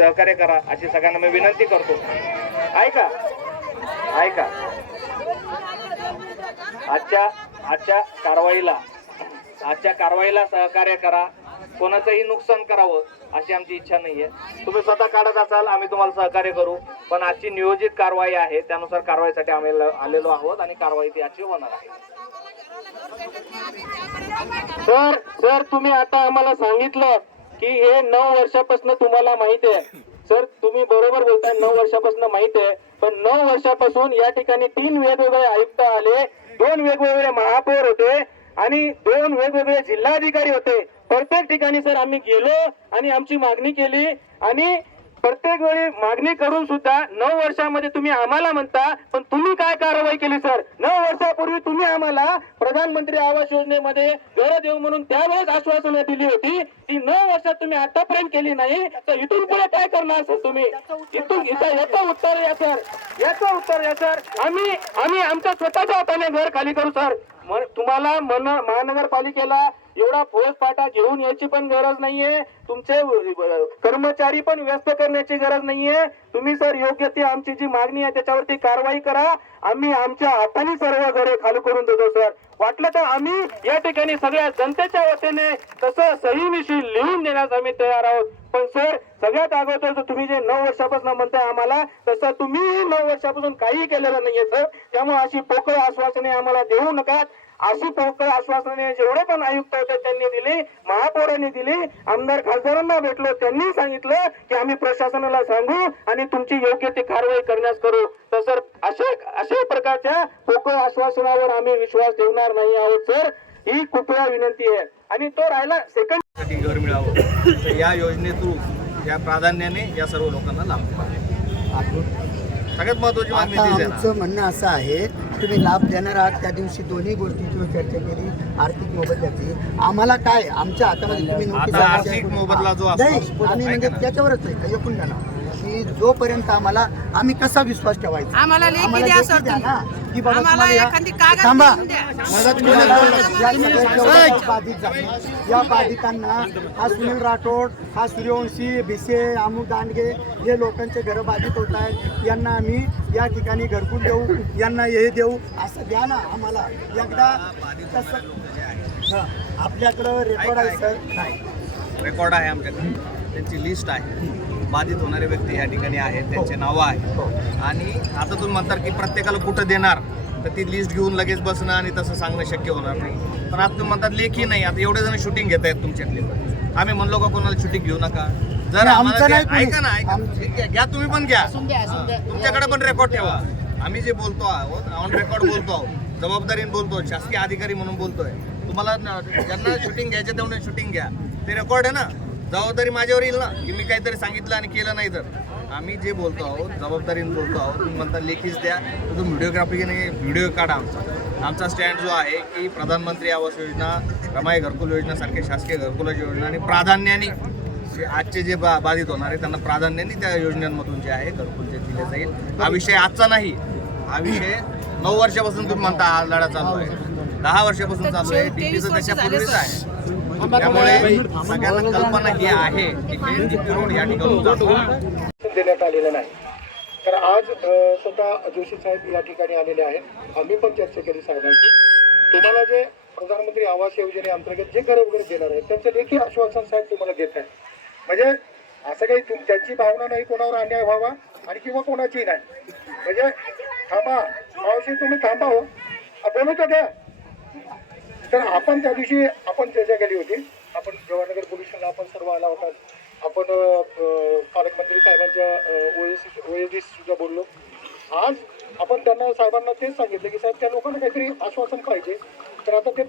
सहकार्य करा अशी सगळ्यांना मी विनंती करतो. ऐका ऐका. आजच्या आजच्या कारवाईला आजच्या कारवाईला सहकार्य करा. कोणाचंही नुकसान करावं अशी आमची इच्छा नाही आहे तुम्ही स्वतः काढत असाल आम्ही तुम्हाला सहकार्य करू. पण आजची नियोजित कारवाई आहे त्यानुसार कारवाईसाठी आम्ही आलेलो आहोत आणि कारवाई ती आजची होणार आहे. सर सर तुम्ही आता आम्हाला सांगितलं की हे नऊ वर्षापासून तुम्हाला माहीत आहे. सर तुम्ही बरोबर बोलताय नऊ वर्षापासून माहीत आहे. पण नऊ वर्षापासून या ठिकाणी तीन वेगवेगळे आयुक्त आले दोन वेगवेगळे महापौर होते आणि दोन वेगवेगळे जिल्हाधिकारी होते. प्रत्येक ठिकाणी सर आम्ही गेलो आणि आमची मागणी केली आणि प्रत्येक वेळी मागणी करून सुद्धा नऊ वर्षामध्ये तुम्ही आम्हाला म्हणता पण तुम्ही काय कारवाई केली सर? नऊ वर्षापूर्वी तुम्ही आम्हाला प्रधानमंत्री आवास योजनेमध्ये घर देऊ म्हणून त्यावेळेस आश्वासनं दिली होती. ती नऊ वर्षात तुम्ही आतापर्यंत केली नाही. तर इथून पुढे काय करणार सर तुम्ही? इथून इथं याचं उत्तर या सर. याचं उत्तर या सर. आम्ही आम्ही आमच्या स्वतःच्या हाताने घर खाली करू सर. म- तुम्हाला मन महानगरपालिकेला एवढा फौज पाटा घेऊन यायची पण गरज नाहीये. तुमचे कर्मचारी पण व्यस्त करण्याची गरज नाहीये. तुम्ही सर योग्य ती आमची जी मागणी आहे त्याच्यावरती कारवाई करा. आम्ही आमच्या हाताने सर्व घरे खाली करून देतो सर. वाटलं तर आम्ही या ठिकाणी सगळ्या जनतेच्या वतीने तसं विषयी लिहून देण्यास आम्ही तयार आहोत. पण सर सगळ्यात अगोदर तर तुम्ही जे नऊ वर्षापासून म्हणताय आम्हाला तसं तुम्ही नऊ वर्षापासून काही केलेलं नाहीये सर. त्यामुळे अशी पोकळ आश्वासने आम्हाला देऊ नका. अशी पोकळ आश्वासने जेवढे पण आयुक्त होते त्यांनी दिली महापौरांनी दिली आमदार खासदारांना भेटलो त्यांनी सांगितलं की आम्ही प्रशासनाला सांगू आणि तुमची योग्य ती कारवाई करण्यास करू. तर सर अशा अशा प्रकारच्या पोकळ आश्वासनावर आम्ही विश्वास ठेवणार नाही आहोत सर. ही कृपया विनंती आहे. आणि तो राहिला सेकंड घर मिळावं. या योजनेतून या प्राधान्याने या सर्व लोकांना लाभ सगळ्यात महत्वाची मागणी म्हणणं असं आहे तुम्ही लाभ देणार आहात त्या दिवशी दोन्ही गोष्टीची चर्चा केली आर्थिक मोबदल्याची आम्हाला काय आमच्या हातामध्ये तुम्ही नोटीस आर्थिक मोबदला जो असतो, नाही ऐका आम्ही म्हणजे. त्याच्यावरच आहे घ्या ना. की जोपर्यंत आम्हाला आम्ही कसा विश्वास ठेवायचा? आम्हाला लेखी द्या सर तुम्ही. की बाबा आम्हाला तुम्हाला या- एखादी कागद थांबा. लिहून द्या. मदत मिळाली. या सगळ्या जेवढ्या बाधित झाले. या बाधितांना हा सुनील राठोड हा सूर्यवंशी भिसे अमुक दांडगे हे लोकांचे घरं बाधित होत आहेत. यांना आम्ही या ठिकाणी घरकुल देऊ. यांना हे देऊ. असं द्या ना आम्हाला. एकदा तसं हं, आपल्याकडं रेकॉर्ड आहे सर. नाही रेकॉर्ड आहे आमच्याकडे. त्यांची लिस्ट आहे. बाधित होणारे व्यक्ती या ठिकाणी आहेत त्यांचे नावं आहेत. आणि आता तुम्ही म्हणतात की प्रत्येकाला कुठं देणार? तर ती लिस्ट घेऊन लगेच बसणं आणि तसं सांगणं शक्य होणार नाही. पण आता तुम्ही म्हणतात लेखी नाही. आता एवढे जण शूटिंग घेत आहेत तुमच्यातले. आम्ही म्हणलो का कोणाला शूटिंग घेऊ नका? जर आम्हाला. ऐका ना ऐका. घ्या- तुम्ही पण घ्या. तुमच्याकडे पण रेकॉर्ड ठेवा. आम्ही जे बोलतो आहोत ऑन रेकॉर्ड बोलतो आहोत. जबाबदारीने बोलतो शासकीय अधिकारी म्हणून बोलतोय. तुम्हाला ज्यांना शूटिंग घ्यायचं तेवढं शूटिंग घ्या. ते रेकॉर्ड आहे ना? जबाबदारी माझ्यावर येईल ना? की मी काहीतरी सांगितलं आणि केलं नाही तर? आम्ही जे बोलतो आहोत जबाबदारीने बोलतो आहोत तुम्ही म्हणता लेखीच द्या. तुम्ही व्हिडिओग्राफी नाही व्हिडिओ काढा आमचा. आमचा स्टँड जो आहे की प्रधानमंत्री आवास योजना रमाई घरकुल योजनासारखे शासकीय घरकुलाची योजना आणि प्राधान्याने जे आजचे जे बा बाधित होणार आहे त्यांना प्राधान्याने त्या योजनांमधून जे आहे घरकुल जे दिले जाईल. हा विषय आजचा नाही. हा विषय नऊ वर्षापासून तुम्ही म्हणता हा लढा चालू आहे. दहा वर्षापासून चालू आहे. डीपीचं त्याच्यापूर्वीच आहे. त्यामुळे सगळ्यांना कल्पना ही आहे की हे डीपी या ठिकाणी जातो देण्यात आलेलं नाही. तर आज स्वतः जोशी साहेब या ठिकाणी आलेले आहेत. आम्ही पण चर्चा केली साहेबांची तुम्हाला जे प्रधानमंत्री आवास योजनेअंतर्गत जे घरं वगैरे देणार आहेत त्यांचं देखील आश्वासन साहेब तुम्हाला देत आहे म्हणजे असं काही तुम त्यांची भावना नाही कोणावर अन्याय व्हावा आणि किंवा कोणाची नाही. म्हणजे थांबा. मावशी तुम्ही थांबा हो. बोलू तर द्या. तर आपण त्या दिवशी आपण चर्चा केली होती आपण जवाहरनगर पोलीस स्टेशनला आपण सर्व आला होता. आपण पालकमंत्री साहेबांच्या ओएस ओएसडी सुद्धा बोललो. आज आपण त्यांना साहेबांना तेच सांगितलं की साहेब त्या लोकांना काहीतरी आश्वासन पाहिजे. तर आता ते